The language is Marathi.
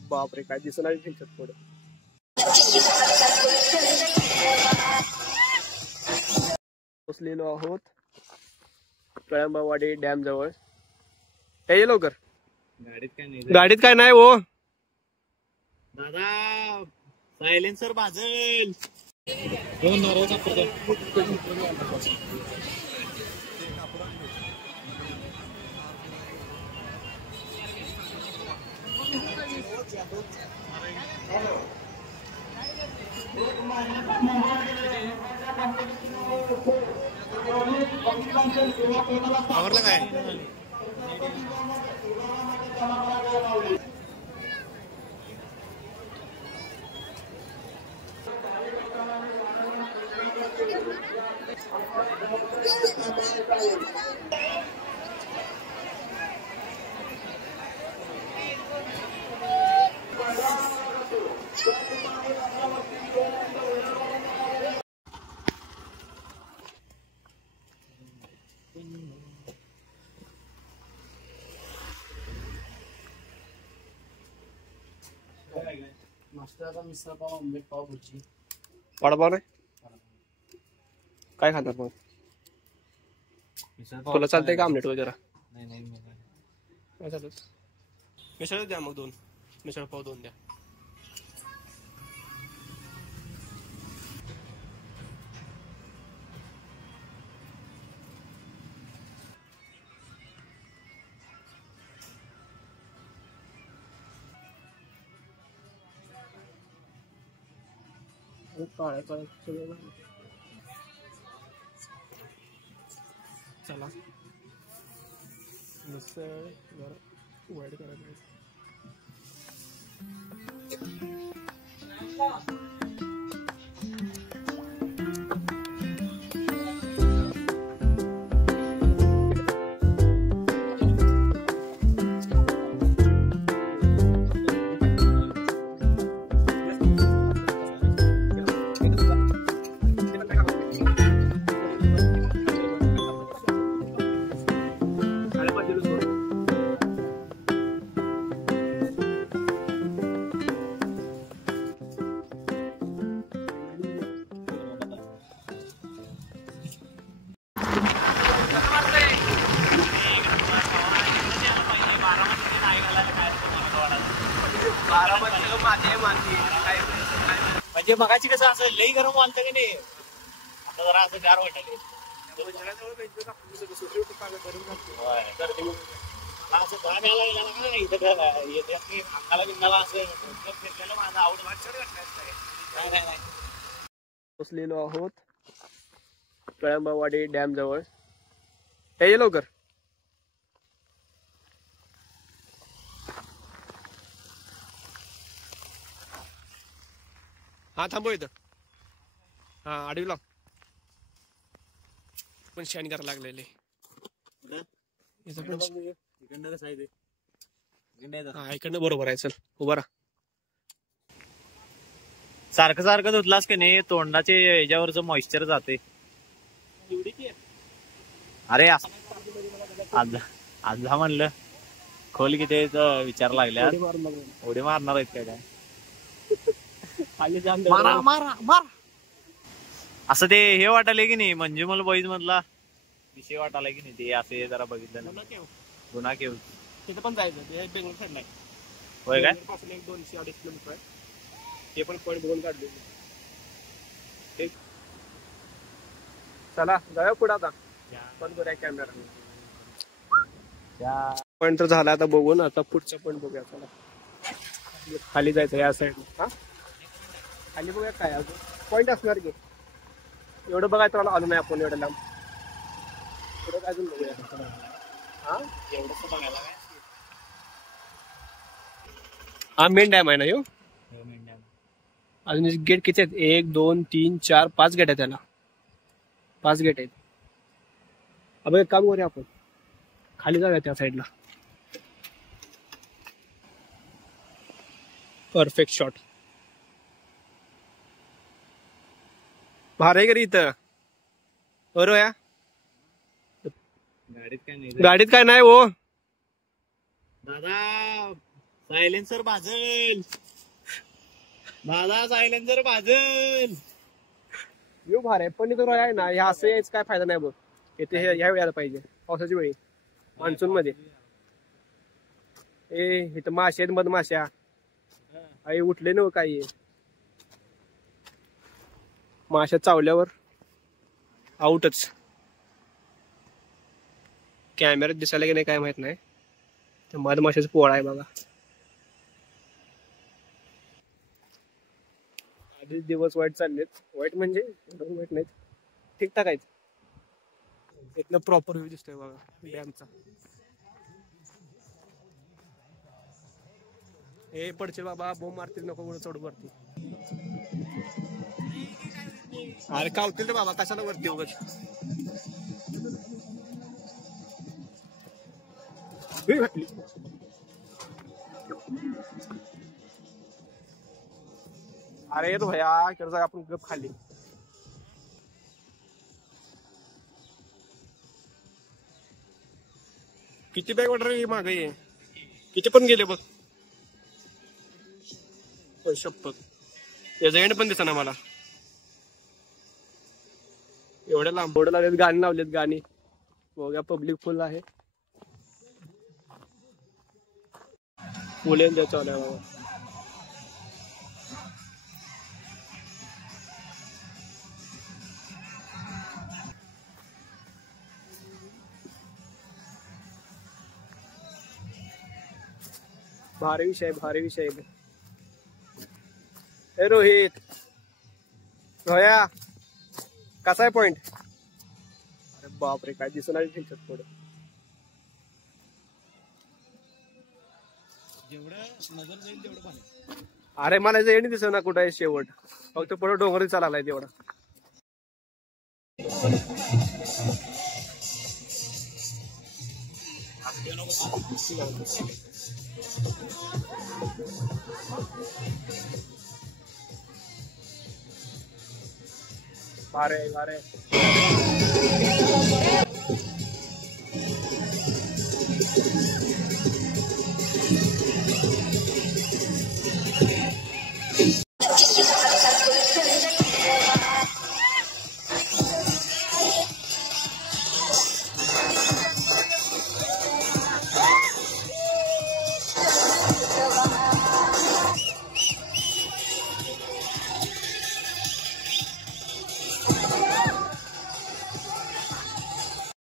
बापरे काय दिसणार त्यांच्यात पुढे. पोचलेलो आहोत कळंबावाडी डॅम जवळ. ये लवकर. गाडीत काय नाही हो दादा. सायलेन्सर भाजल. आवरलं काय. नाश्त्याचा मिसळ पाव, ऑमलेट पाव, भजी. वडापाव नाही काय खाणार मग. तुला चालतंय का आमलेट वगैरे. नाही चालत. मिसळ द्या मग 2 मिसळ पाव 2 द्या. चला मिसळ जरा वाईट करायला. म्हणजे मगाची कसं असं लई गरम वालतं की नाही, आता जरा असं गार वाटायला. असं घाम यायला गेला ना इथं अंगाला बिंगाला असं फिरलेलं माझं आवड नाही. पोचलेलो आहोत कळंबावाडी डॅम जवळ. ये लवकर. हा थांबव इथं. हा आडवी लाव. पण शाईन करायला लागलेले. इकडनं कसं आहे ते. हा इकडनं बरोबर आहे. चल उभा राहा. सारखं सारखं धुतलास की नाही तोंडाचे याच्यावरच मॉइश्चर जाते. अरे आज म्हणलं खोल किती विचार लागल्या. उडी मारणार आहेत काय. असं ते हे वाटायलंय की नाही मंजुमल बॉईज मधला विषय वाटायला की नाही ते असे जरा बघितलं. गुन्हा केव तिथं पण जायचं. ते बेंगलोर साईडला आहे. होय काय. 200-250 किलोमीटर आहे. ते पण पॉईंट बघून काढले. चला जाऊया पुढे आता. पण करूया कॅमेरा. पॉईंट तर झाला आता बघून. आता पुढचा पॉईंट बघूया. चला खाली जायचं या साईड. हा खाली बघूया काय अजून पॉईंट असणार की. एवढं बघायचं मला आलो नाही आपण एवढं लांब. थोडं अजून बघूया. हा एवढंच बघायला काय. हा मेन डॅम आहे ना ह्यो. अजून गेट किती आहेत. 1 2 3 4 5 गेट आहेत. त्याला 5 गेट आहेत. अब एक काम करूया आपण खाली जाऊया त्या साईडला. Perfect shot. भार आहे का इथं बरोबर या. गाडीत काय नाही गाडीत काय नाही हो दादा. सायलेन्सर भाजल माझा सायलेन्सर भाजल. येऊ भार आहे पण इथं आहे ना, ह्या असं यायचं काय फायदा नाही बघ. येते ह्या वेळेला पाहिजे, पावसाच्या वेळी, मान्सून मध्ये. इथं माश्या आहेत, मधमाश्या. आई उठले नव काही माश्या चावल्यावर आउटच. कॅमेऱ्यात दिसायला की नाही काय माहित नाही. ते मधमाशाचा पोळा आहे बघा. आधीच दिवस वाईट चाललेत. वाईट म्हणजे वाईट नाहीत, ठीकठाक आहेत. इथनं प्रॉपर व्ह्यू दिसतोय बघा डॅमचा. हे पडचे बाबा, बोंब मारतील नको म्हणून चढ वरती. अरे कावतील रे बाबा, कशाला वरती उगाच. घातली अरे येतो भया, इकडे जागा आपण गप खाली. किती बॅग ऑर्डर मागे ये, किती पण गेले बघ. शपथ, याचा एंड पण दिसना मला. एवढ्या लांब बोर्ड लावलेत, गाणी लावलेत, गाणी बघा. पब्लिक फुल आहे. फुल एन्जॉय चालू आहे बाबा. भारी विषय, भारी विषय. ए रोहित, रोया कसा आहे पॉइंट? अरे बापरे, काय दिसणार त्यांच्यात पुढे. जेवढं नजर जाईल तेवढं पाणी. अरे मला एंड दिसत ना कुठं आहे शेवट, फक्त पुढे डोंगर चाललाय तेवढा. भारे भारे.